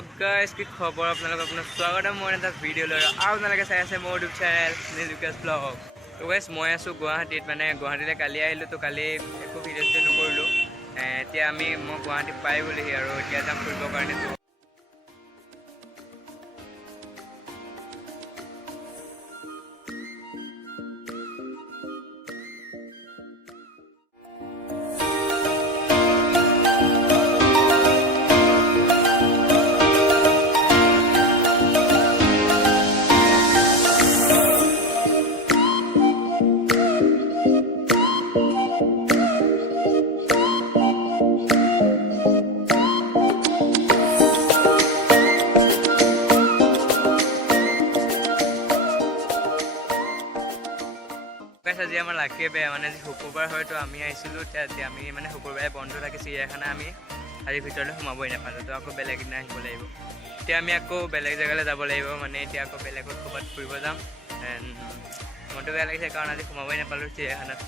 Hello guys की खबर अपना स्वागत है मोर एटा भिडिओ লৈ আপোনালোকে চাই আছে মোৰ ইউটিউব চেনেল নীল বিকাশ ব্লগ। তো গাইস মই আছো গুৱাহাটীত, মানে গুৱাহাটীলৈ কালি আহিলো। তো কালি একো ভিডিঅ' নকৰিলো। এতিয়া মই গুৱাহাটী পাই গ'লোহি আৰু এতিয়া যাম ফুৰিবৰ কাৰণে। আজি আমাৰ লাকিয়ে বেয়া, মানে আজি শুকুৰবাৰ হয়তো আমি আহিছিলোঁ। এতিয়া আমি মানে শুকুৰবাৰে বন্ধ থাকে চিৰিয়াখানা, আমি আজিৰ ভিতৰলৈ সোমাবই নাপালোঁ। তো আকৌ বেলেগ দিনা আহিব লাগিব। এতিয়া আমি আকৌ বেলেগ জেগালৈ যাব লাগিব, মানে এতিয়া আকৌ বেলেগত ক'ৰবাত ফুৰিব যাম। মনটো বেয়া লাগিছে কাৰণ আজি সোমাবই নাপালোঁ চিৰিয়াখানাত।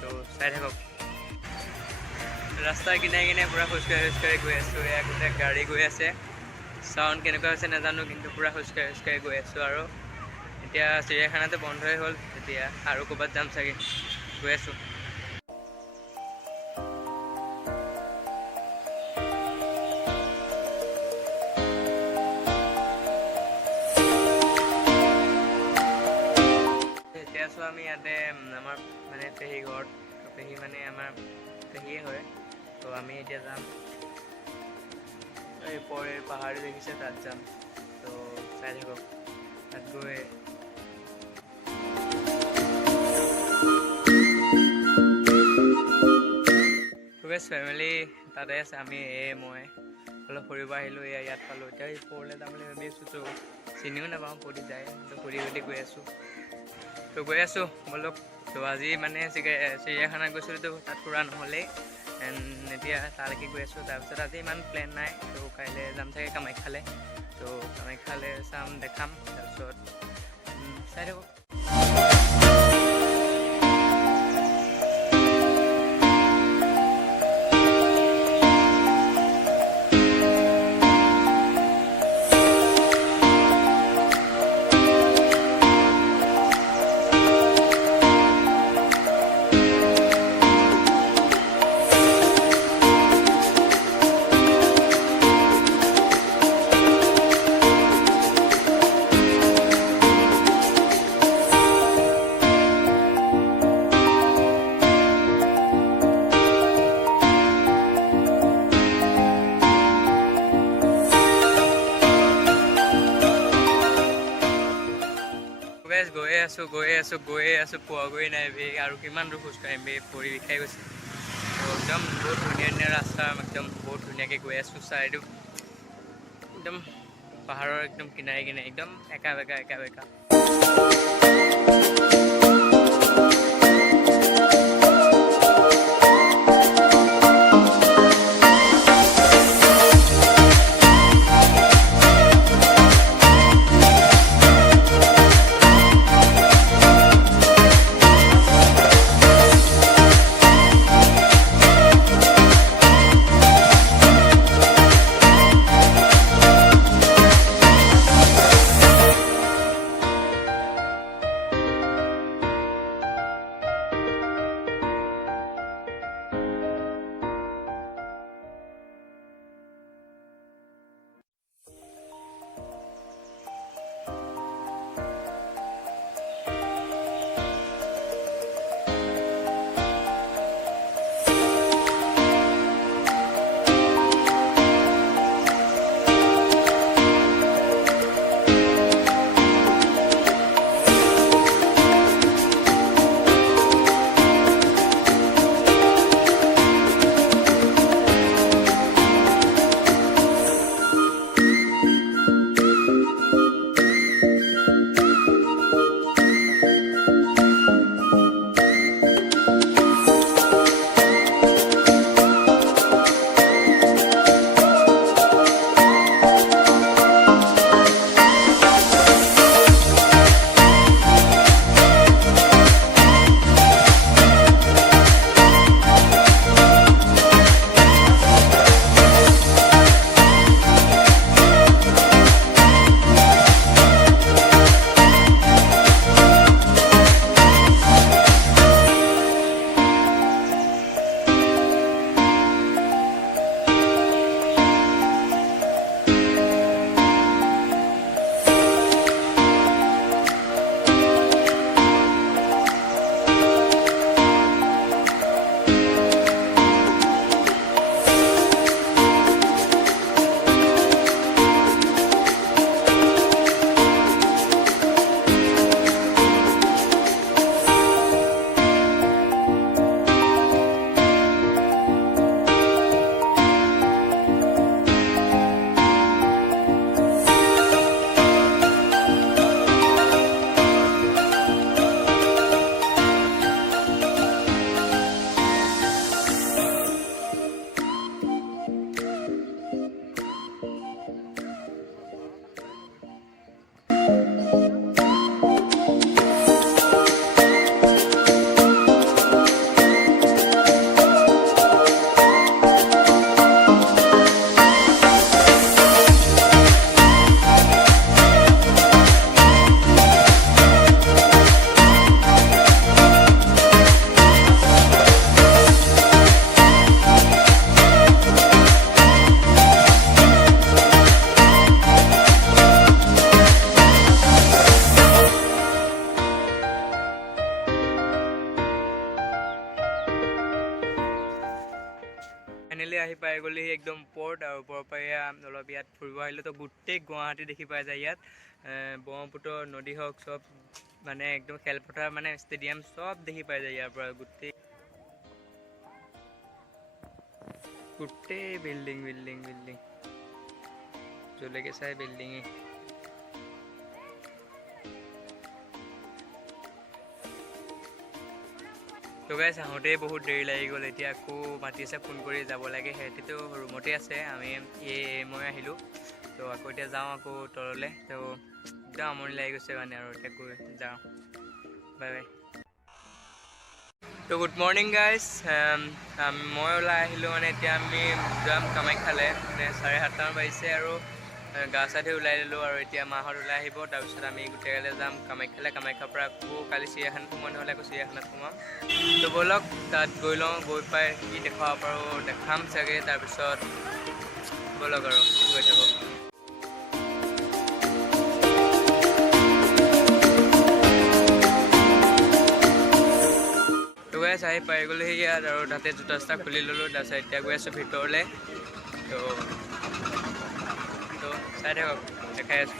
তো চাই থাকক। ৰাস্তাৰ কিনাৰে কিনাৰে পূৰা খোজকাঢ়ি গৈ আছোঁ। এয়া গোটেই গাড়ী গৈ আছে। চাউণ্ড কেনেকুৱা হৈছে নাজানো, কিন্তু পূৰা খোজকাঢ়ি গৈ আছোঁ। আৰু এতিয়া চিৰিয়াখানাটো বন্ধই হ'ল, এতিয়া আৰু ক'ৰবাত যাম চাগে, গৈ আছোঁ। এতিয়া আছোঁ আমি ইয়াতে আমাৰ মানে পেহী ঘৰত। পেহী মানে আমাৰ পেহীয়ে হয়। তো আমি এতিয়া যাম এই পৰে পাহাৰ দেখিছে, তাত যাম। তো চাই থাকক, তাত গৈ ফেমিলি তাতে আছে। আমি মই অলপ ফুৰিব আহিলোঁ, ইয়াত পালোঁ। এতিয়া ওপৰলৈ যাম বুলি ভাবি আছোঁ। তো চিনিও নাপাওঁ ক'ত যায়, তো ঘূৰি গৈ আছোঁ। তো গৈ আছোঁ বলক। তো আজি মানে চিৰিয়াখানাত গৈছিলোঁ, তো তাত ফুৰা নহ'লেই। এতিয়া তালৈকে গৈ আছোঁ। তাৰপিছত আজি ইমান প্লেন নাই। তো কাইলৈ যাম চাগে কামাখ্যালৈ। তো কামাখ্যালৈ দেখাম। তাৰপিছত চাই থাকক। গৈ আছোঁ পোৱাগৈ নাই বে। আৰু কিমান দূৰ খোজকাঢ়িম বে, ভৰি বিষাই গৈছে। একদম বহুত ধুনীয়া ৰাস্তা, একদম বহুত ধুনীয়াকৈ গৈ আছোঁ। চাইডো একদম পাহাৰৰ একদম কিনাৰে একদম একা বেকা। আহি পাই গ'লেহি একদম ওপৰত আৰু ওপৰৰ পৰা অলপ ইয়াত ফুৰিব আহিলোঁ তো গোটেই গুৱাহাটী দেখি পাই যায় ইয়াত ব্ৰহ্মপুত্ৰ নদী হওক চব মানে একদম খেলপথাৰ মানে ষ্টেডিয়াম চব দেখি পাই যায় ইয়াৰ পৰা গোটেই বিল্ডিং যলৈকে চাই বিল্ডিঙেই তো গাইছ আহোঁতেই বহুত দেৰি লাগি গ'ল এতিয়া আকৌ মাতি আছে ফোন কৰি যাব লাগে সিহঁতিতো ৰুমতে আছে আমি মই আহিলোঁ তো আকৌ এতিয়া যাওঁ আকৌ তললৈ তো একদম আমনি লাগি গৈছে মানে আৰু এতিয়া গৈ যাওঁ বাই বাই তো গুড মৰ্ণিং গাইজ মই ওলাই আহিলোঁ মানে এতিয়া আমি যাম কামাখ্যালৈ মানে 7:30মান বাজিছে আৰু গা চা ধুই ওলাই দিলোঁ আৰু এতিয়া মাহঁত ওলাই আহিব তাৰপিছত আমি গোটেইগালে যাম কামাখ্যালৈ কামাখ্যাৰ পৰা আকৌ কালি চিৰিয়াখানাত সোমাই নহ'লে আকৌ চিৰিয়াখানাত সোমাম তো ব'লক তাত গৈ লওঁ গৈ পাই কি দেখুৱাব পাৰোঁ দেখাম চাগে তাৰপিছত ব'লক আৰু গৈ থাকক আহি পাই গ'লোহি ইয়াত আৰু তাতে জোতা চোতা খুলি ল'লোঁ তাৰপিছত এতিয়া গৈ আছোঁ ভিতৰলৈ তো চাই থাকক দেখাই আছোঁ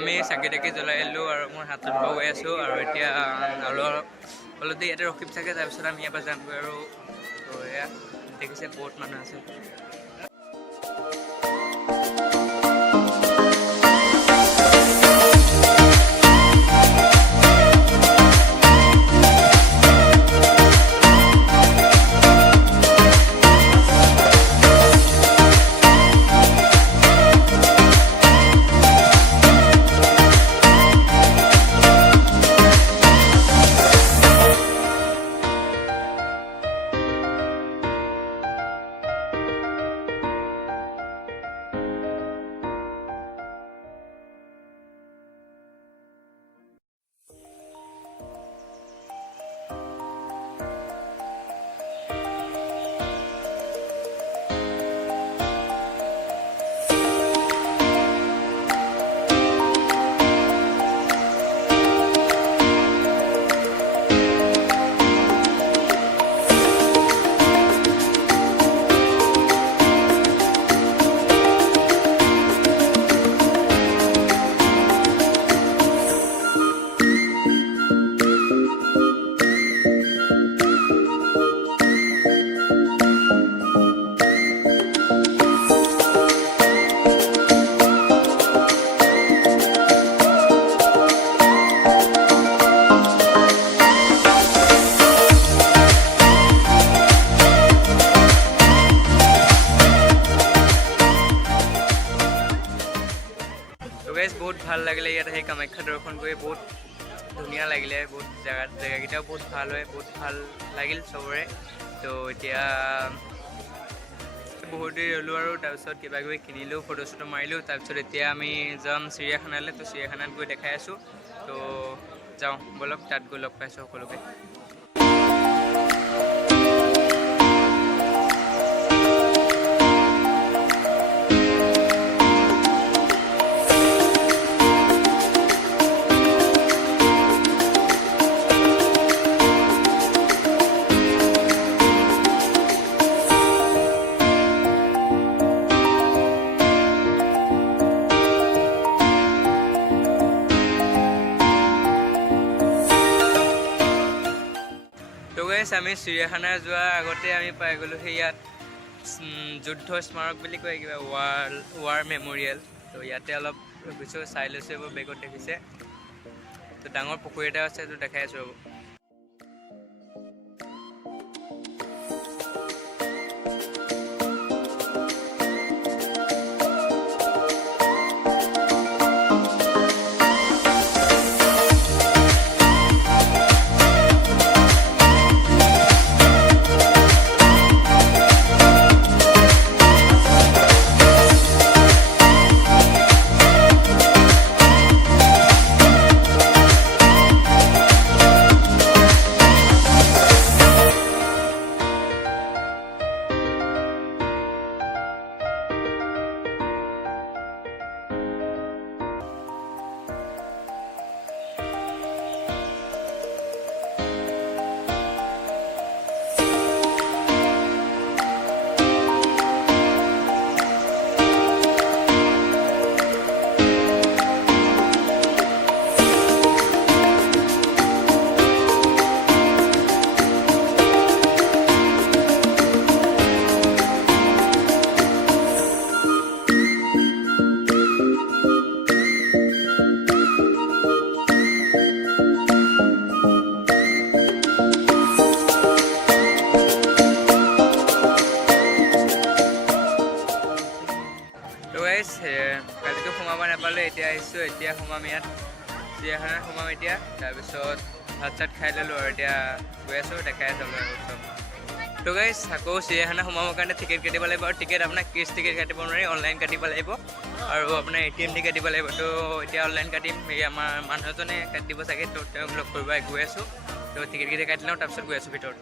আমি চাকি তাকি জ্বলাই আহিলোঁ আৰু মই হাতত গৈ আছোঁ আৰু এতিয়া অলপ দেৰি ইয়াতে ৰখিম চাগে তাৰপিছত আমি ইয়াৰ পৰা যামগৈ আৰু তো এয়া দেখিছে বহুত মানুহ আছে বহুত ভাল লাগিলে ইয়াত সেই কামাখ্যা দৰ্শন কৰি বহুত ধুনীয়া লাগিলে বহুত জেগাকেইটাও বহুত ভাল হয় বহুত ভাল লাগিল চবৰে তো এতিয়া বহুত দেৰি ৰ'লোঁ আৰু তাৰপিছত কিবা কিবি কিনিলোঁ ফটো চটো মাৰিলোঁ তাৰপিছত এতিয়া আমি যাম চিৰিয়াখানালৈ তো চিৰিয়াখানাত গৈ দেখাই আছোঁ তো যাওঁ ব'লক তাত গৈ লগ পাইছোঁ সকলোকে গাইছ আমি চিৰিয়াখানা যোৱাৰ আগতে আমি পাই গ'লোঁ সেই ইয়াত যুদ্ধ স্মাৰক বুলি কয় কিবা ৱাৰ মেমৰিয়েল। তো ইয়াতে অলপ ৰখিছোঁ চাই লৈছোঁ এইবোৰ বেগত দেখিছে। তো ডাঙৰ পুখুৰী এটা আছে তো দেখাই আছোঁ ৰ'ব। কালিতো সোমাব নাপালোঁ, এতিয়া আহিছোঁ। এতিয়া সোমাম ইয়াত চিৰিয়াখানাত সোমাম এতিয়া। তাৰপিছত ভাত চাত খাই ল'লোঁ আৰু এতিয়া গৈ আছোঁ, দেখাই আছোঁ চব। তো গাইছ আকৌ চিৰিয়াখানা সোমাবৰ কাৰণে টিকেট কাটিব লাগিব। আৰু টিকেট আপোনাৰ কেছ টিকেট কাটিব নোৱাৰি, অনলাইন কাটিব লাগিব। আৰু আপোনাৰ ATM দি কাটিব লাগিব। তো এতিয়া অনলাইন কাটিম, এই আমাৰ মানুহ এজনে কাটিব চাগে। তো তেওঁক লগ কৰিব গৈ আছোঁ। তো টিকেট কেইটা কাটি লওঁ, তাৰপিছত গৈ আছোঁ ভিতৰত।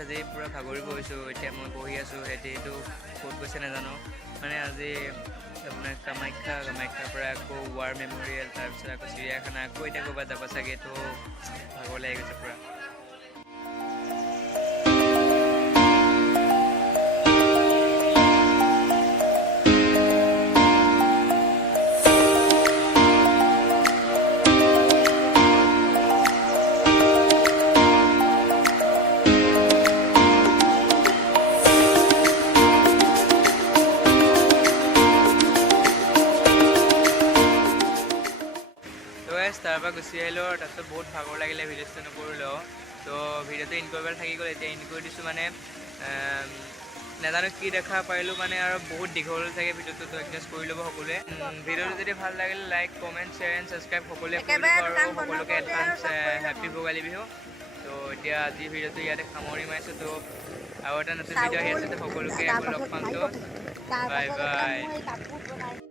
আজি পুৰা ভাগৰি পৰিছোঁ। এতিয়া মই বহি আছোঁ। সিহঁতিটো ক'ত গৈছে নাজানো। মানে আজি আপোনাৰ কামাখ্যাৰ পৰা আকৌ ৱাৰ মেমৰিয়েল, তাৰপিছত আকৌ চিৰিয়াখানা, আকৌ এতিয়া ক'ৰবাত যাব চাগে। তো ভাগৰ লাগি গৈছে পুৰা। তাৰ পৰা গুচি আহিলোঁ আৰু তাৰপিছত বহুত ভাগৰ লাগিলে ভিডিঅ'টো নকৰিলেও তো ভিডিঅ'টো ইন কৰিবলৈ থাকি গ'ল এতিয়া ইন কৰি দিছোঁ মানে নাজানো কি দেখা পাৰিলোঁ মানে আৰু বহুত দীঘল থাকে ভিডিঅ'টো তো এডজাষ্ট কৰি ল'ব সকলোৱে ভিডিঅ'টো যদি ভাল লাগিলে like comment share and subscribe সকলোৱে কৰি দিব আৰু সকলোকে এডভান্স হেপ্পী ভোগালী বিহু তো এতিয়া আজি ভিডিঅ'টো ইয়াতে সামৰি মাৰিছোঁ তো আৰু এটা নতুন ভিডিঅ' আহি আছে তো সকলোকে আকৌ লগ পাম তো বাই বাই